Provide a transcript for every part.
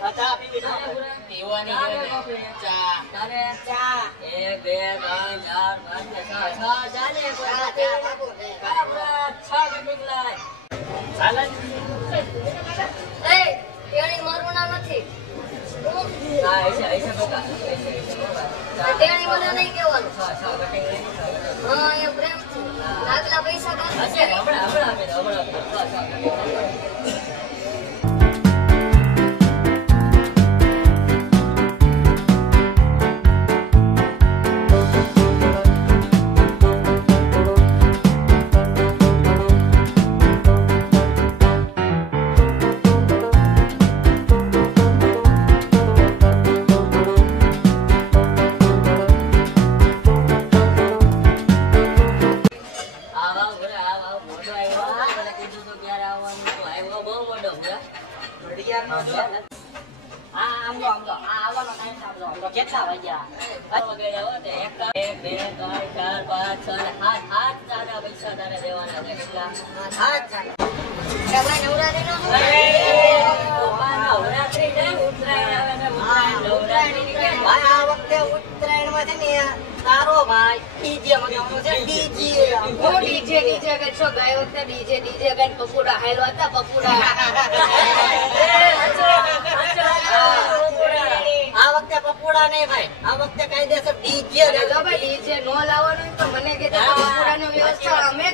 ચા પીવી છે પીવાની ચા તારે ચા 1 2 3 4 5 6 જાને કાબરા 6 મિનિટ લાય ચાલે એ તેણી મરવાના નથી હા ऐसे બકા તેણી મને નહીં કહેવાનું હા કટિંગ હા એ પ્રેમ આગલા પૈસા હશે હમણાં આપી દો કેટલા વાગ્યા 1 2 3 4 5 6 7 પૈસા તારે દેવાના છે કેટલા 7 નવરાત્રી નો નવરાત્રી ને ઉત્તરાયણ આવે ને નવરાત્રી ભાઈ આ વખતે ઉત્તરાયણ માં છે ને તારો ભાઈ ડીજે મગાવવાનો છે ડીજે ડીજે કરશો ગયા વખતે ડીજે ગન પકોડા હાલવા હતા પકોડા આ વખતે પકોડા નહીં ભાઈ આ વખતે કાયદેસર ડીજે ડીજે નો લાવવાનું તો મને કે પકોડા ની વ્યવસ્થા અમે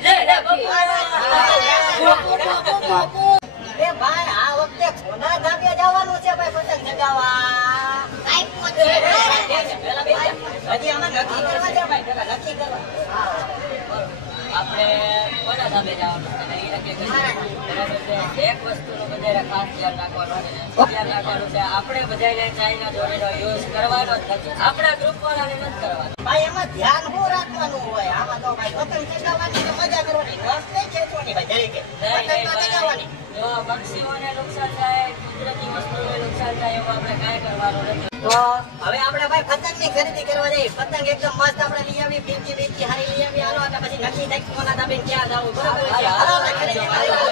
એ ભાઈ આ વખતે સોના ધાબે જવાનું છે ભાઈ પતંગ ચગાવવા હજી અમે નક્કી કરવા છે ભાઈ પેલા નક્કી કરવા આપણે કોના ધાબે જવાનું છે એ નક્કી કરી એક વસ્તુનું બધાને ખાસ ધ્યાન રાખવાનું છે આપણે બધાને ચાઇના દોરીનો યુઝ કરવાનો જ નથી આપણા ગ્રુપ વાળાને નથી કરવાનો ભાઈ એમાં ધ્યાન શું રાખવાનું હોય આમાં તો ભાઈ પતંગ ચગાવવાની મજા કરવાની રસ નહીં ખેંચવાની ભાઈ દરેકે પતંગ ચગાવવાની જો પક્ષીઓને નુકસાન થાય કુદરતી વસ્તુઓને નુકસાન થાય એવું આપણે કાંઈ કરવાનું નથી તો હવે આપણે ભાઈ પતંગની ખરીદી કરવા જઈએ પતંગ એકદમ મસ્ત આપણે લઈ આવી બીજી હારી લઈ આવી હાલો એટલે પછી નક્કી થાય કોના ધાબે ક્યાં જવું બરાબર છે હાલો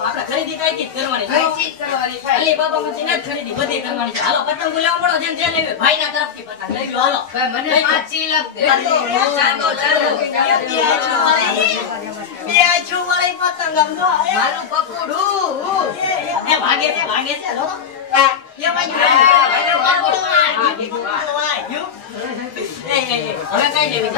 આપણે ખરીદી કરી ખરીદી કઈ ચીજ કરવાની અલી બાબા મચી ને ખરીદી બધી કરવાની છે હાલો પતંગ બોલાવો પડો જેમ જે લેવી ભાઈ ના તરફથી પતંગ લઈ લો હાલો મને 5 ચીલ આપે ચાલો બે આછું વાળી પતંગ સમજો મારું પકોડું એ ભાગે છે લો એ ભાઈ હવે કઈ લેવી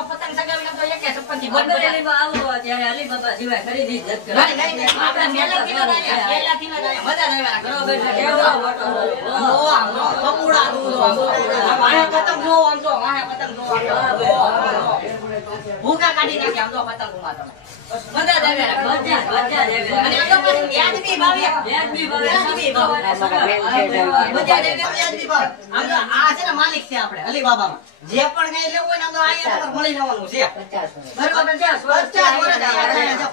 પતંગ સગાવી તો 156 થી બંધ આવો ત્યારે અલીબાબા સિવાય ખરીદી જ આપણે મેલાથી ના મજા આવે ઘરો બેઠા કેવો પકોડા દૂધ વાહે પતંગ જો આમ તો વાહે પતંગ જો ભૂકા કાઢી નાખે આમ તો પતંગમાં તમે. બધા દેવે બધા દેવે અને આ તો પાછું વ્યાજબી ભાવે. વ્યાજબી ભાવે વ્યાજબી ભાવે. બધા દેવે વ્યાજબી ભાવે. આમ તો આ છે ને માલિક છે આપણે અલીબાબામાં. જે પણ કઈ લેવું હોય ને આમ તો અહીંયા તમારે મળી લેવાનું છે. બરોબર 50 વર્ષ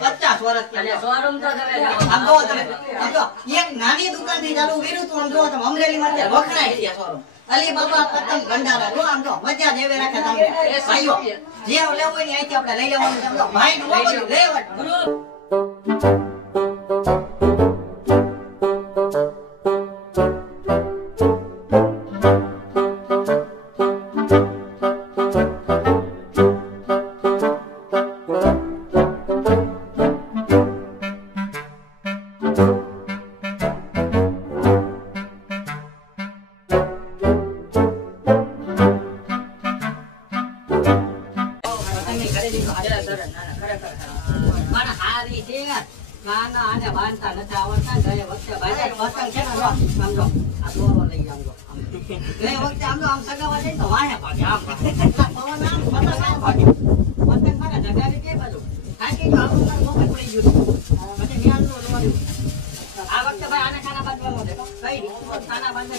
50 વર્ષ અને શોરૂમ તો તમે આમ જો તમે આમ જો એક નાની દુકાનથી ચાલુ કર્યું તું આમ જો તમે અમરેલીમાં અત્યારે વખણાય છે શોરૂમ. અલીબાબા પતંગ ભંડારા જો આમ જો મજા દેવે રાખે તમને ભાઈઓ જે લેવું હોય ને અહીંથી આપણે લઈ લેવાનું છે. આમ જો ભાઈ નું બધું લેવાનું. પણ હારી છે નાના આને બાંધતા નથી આવડતા ગયે વખતે ભાઈ પતંગ છે ને જો આમ જો આ દોરો લઈ આમ જો ગયે વખતે આમ જો આમ સગાવા જાય તો વાહે ભાગે આમ પવન આમ પતંગ આમ ભાગે પતંગ મારે જગાવી કે બાજુ કાકી જો આપણું તાર મોબાઈલ પડી ગયું પછી ન્યાલ નો રોડ્યું આ વખતે ભાઈ આને ખાના બાંધવાનો છે કઈ રીતે ખાના બાંધે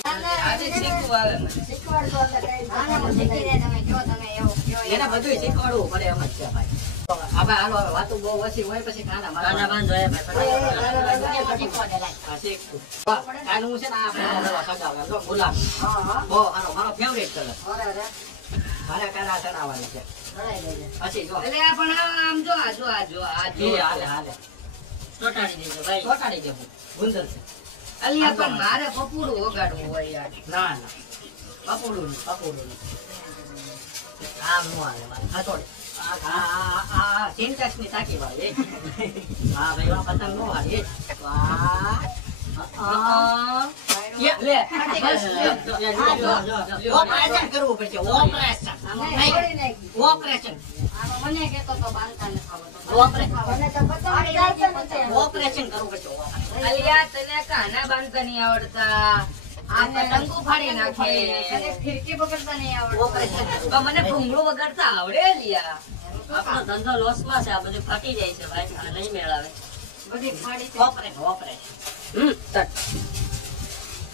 આજે શીખવું આવે મને. શીખવાડતો એટલે કઈ આને શીખી દે તમે જો તમે એવું કયો એને બધું શીખવાડવું પડે એમ જ છે ભાઈ હવે હાલો હવે વાતો બહુ ઓછી હોય પછી ખાના ખાના બાંધો એ ભાઈ કાનું છે ને આ સગાવે જો ગુલાબ બહુ સારો મારો ફેવરેટ કલર મારે કાના ચડાવવાની છે પછી જો એટલે આ પણ આમ જો આ હાલે હાલે ચોટાડી દેજો ભાઈ. ચોટાડી દેવું ગુંદર છે અલિયા પણ મારે પપુડું વગાડવું હોય યાર. ના ના પપોડું આમ નો હાલે મારે હતોડી આ સિન્ટેક્સ ની ટાંકી વાળી હા ભાઈ આ પતંગ નો હાલે વાહ લે બસ ઓપરેશન કરવું પડશે ઓપરેશન મને કેતો તો બાંધતા નથી ઓપરેશન કરવું પડશે અલિયા તને કાના બાંધતા નહીં આવડતા. આ પતંગો ફાડી નાખે. ફિરકી પકડતા નહીં આવડતું. ઓપરેશન પણ મને ભૂંગળું વગાડતા આવડે અલિયા. આપણો ધંધો લોસમાં છે. આ બધું ફાટી જાય છે ભાઈ. આ નહીં મેળાવે. બધી ફાડી ઓપરેશન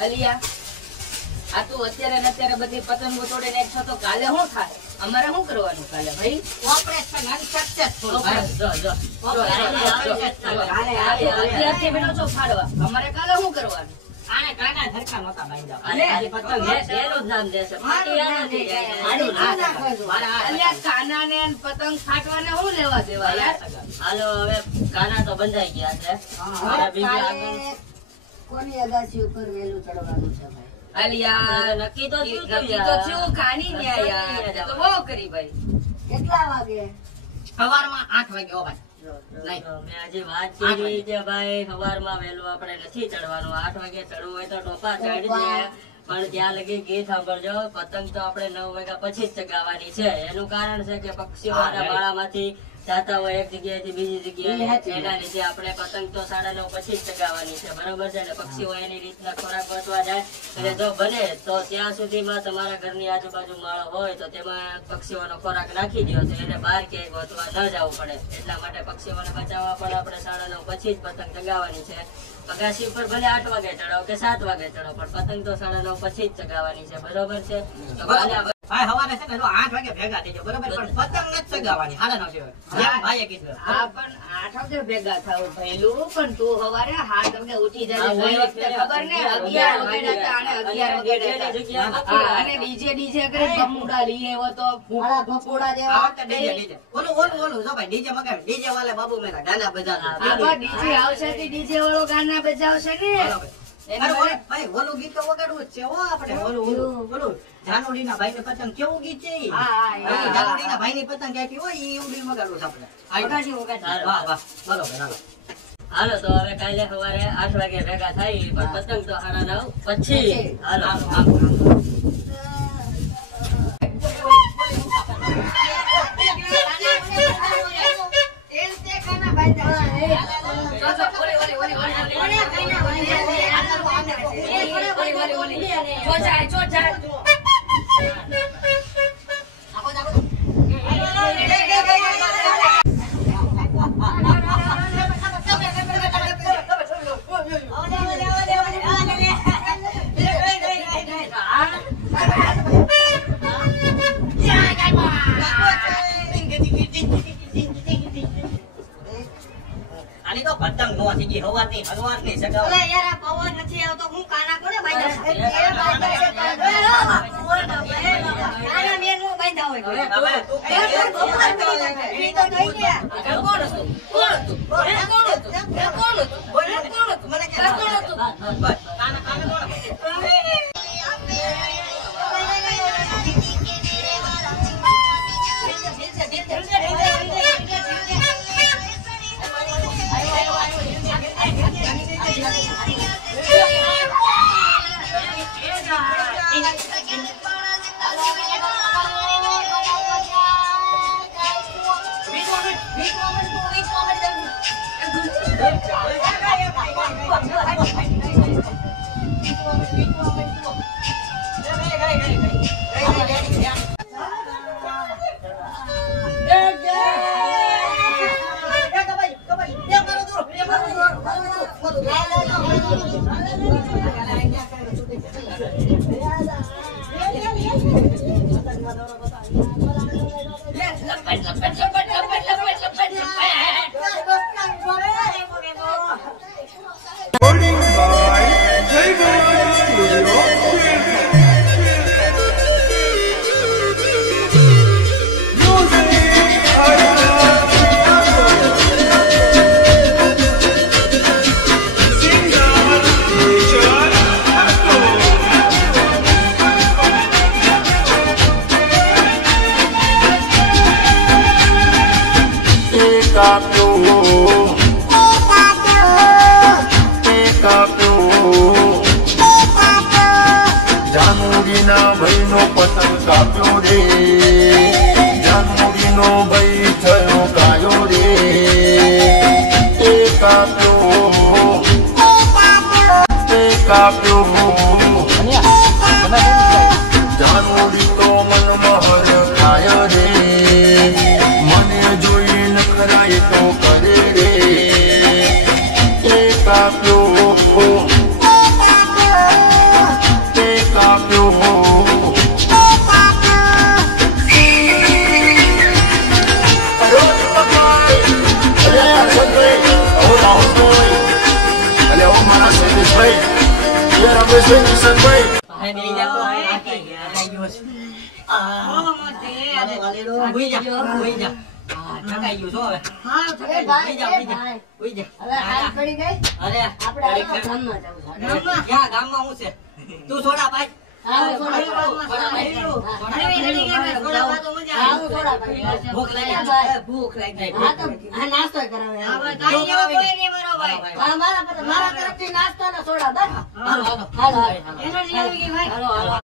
અલિયા આ તું અત્યારે ને અત્યારે બધી પતંગો તોડીને એક છો તો કાલે શું થાય? અમારે શું કરવાનું કાલે ભાઈ? ઓપરેશન અનસક્સેસફુલ અત્યારથી બેઠો છો ફાડવા. અમારે કાલે શું કરવાનું? આને કાના ધરકા નહોતા બાંધ્યા અને ખાલી પતંગ એનું જ નામ દેશે. ફાટી આનાથી જાય. અલિયા કાનાને અને પતંગ ફાટવાને શું લેવા દેવા યાર? હાલો હવે કાના તો બંધાઈ ગયા છે. હવે બીજી આગળ કોની અગાસી ઉપર વેલું ચડવાનું છે ભાઈ? અલિયા નક્કી તો થયું કાની ન્યા યાર. તે તો બહુ કરી ભાઈ. કેટલા વાગે? સવારમાં 8 વાગે ઓ ભાઈ મેં આજે વાત કરી કે ભાઈ સવારમાં વહેલું આપણે નથી ચડવાનું. 8 વાગે ચડવું હોય તો ટોપા ચડજે. પણ ત્યાં લગી ગીત સાંભળજો. પતંગ તો આપણે 9 વાગ્યા પછી જ ચગાવવાની છે. એનું કારણ છે કે પક્ષીઓના માળામાંથી જાતા હોય એક જગ્યાએથી બીજી જગ્યાએ, એના લીધે આપણે પતંગ તો 9:30 પછી જ ચગાવવાની છે. બરોબર છે ને? પક્ષીઓ એની રીતના ખોરાક ગોતવા જાય અને જો બને તો ત્યાં સુધીમાં તમારા ઘરની આજુબાજુ માળો હોય તો તેમાં પક્ષીઓનો ખોરાક નાખી દો તો એને બહાર ક્યાંય ગોતવા ન જવું પડે. એટલા માટે પક્ષીઓને બચાવવા પણ આપણે 9:30 પછી જ પતંગ ચગાવવાની છે. અગાસી ઉપર ભલે 8 વાગે ચડાવો કે 7 વાગે ચડાવો પણ પતંગ તો 9:30 પછી જ ચગાવવાની છે. બરોબર છે? તો કાલે ભાઈ સવારે છે ને 8 વાગે ભેગા થઈ જાવ બરોબર, પણ પતંગ નથી ચગાવવાની 9:30 જેમ ભાઈએ કીધું. હા પણ 8 વાગે ભેગા થાવ ભઈલું. પણ તું સવારે 7 વાગે ઉઠી જાય. ગઈ વખતે ખબર ને 11 વાગે હતા અને 11 વાગે હતા. અને ડીજે કરી ભમુડા લઈ આવ્યો તો ભપોડા જેવા ડીજે ઓલું જો ભાઈ ડીજે મગાવી ડીજે વાલે બાબુ મેરા ગાના બજાવજો. આમાં ડીજે આવશે તે ડીજે વાળો ગાના બજાવશે ને. અરે ભાઈ ઓલું ગીત તો વગાડવું જ છે હો આપણે. ઓલું જાનુડીના ભાઈને પતંગ કેવું ગીત છે ઈ? જાનુડીના ભાઈની પતંગ આપી હોય ઈ એવું ગીત વગાડવું છે આપણે. વાહ વાહ બરોબર હાલો. હાલો તો હવે કાલે સવારે 8 વાગે ભેગા થાય પણ પતંગ તો 9:30 પછી. હાલો ભગવાનની ઓલા સગાવડ. યાર આ પવન નથી આવતો હું કાના કોને બાંધ્યા છે? કાના બેન હું બાંધ્યા હોય હવે બાબા, તું કે એ તો જોઈ ગયા. કોણ હતું? કોણ હતું? કોણ હતું? કોણ હતું? બોલ ને. કોણ હતું? મને કે કોણ હતું? બસ, કાના કાના કોણ? તું સોડા પાઈ. ભૂખ લાગી. ભૂખ લાગી. નાસ્તો કરાવે મારા તરફથી નાસ્તો ને સોડા બસ. હાલો એનર્જી આવી ગઈ ભાઈ. હાલો.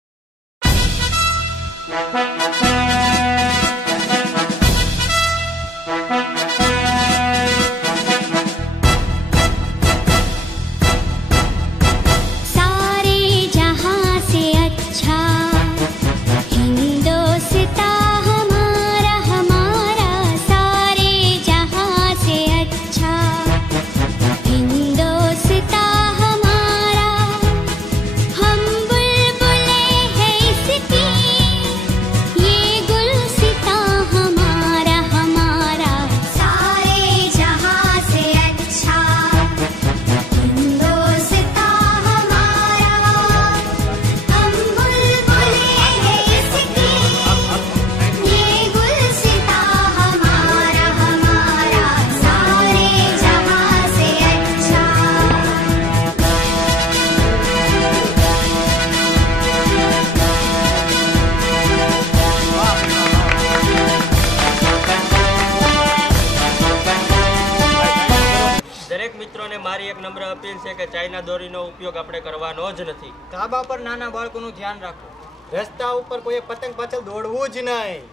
મારી એક નમ્ર અપીલ છે કે ચાઇના દોરીનો ઉપયોગ આપણે કરવાનો જ નથી. ધાબા પર નાના બાળકોનું ધ્યાન રાખો. રસ્તા ઉપર કોઈ પતંગ પાછળ દોડવું જ નહીં.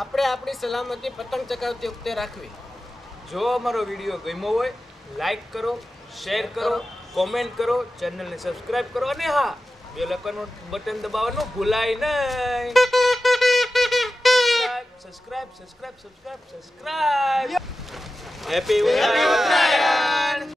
આપણે આપણી સલામતી પતંગ ચગાવતી વખતે રાખવી. જો અમારો વિડીયો ગમ્યો હોય લાઈક કરો, શેર કરો, કોમેન્ટ કરો, ચેનલને સબસ્ક્રાઇબ કરો અને હા બેલ આઇકનનું બટન દબાવવાનું ભૂલાય નહીં. સબસ્ક્રાઇબ. હેપી ઉત્તરાયણ.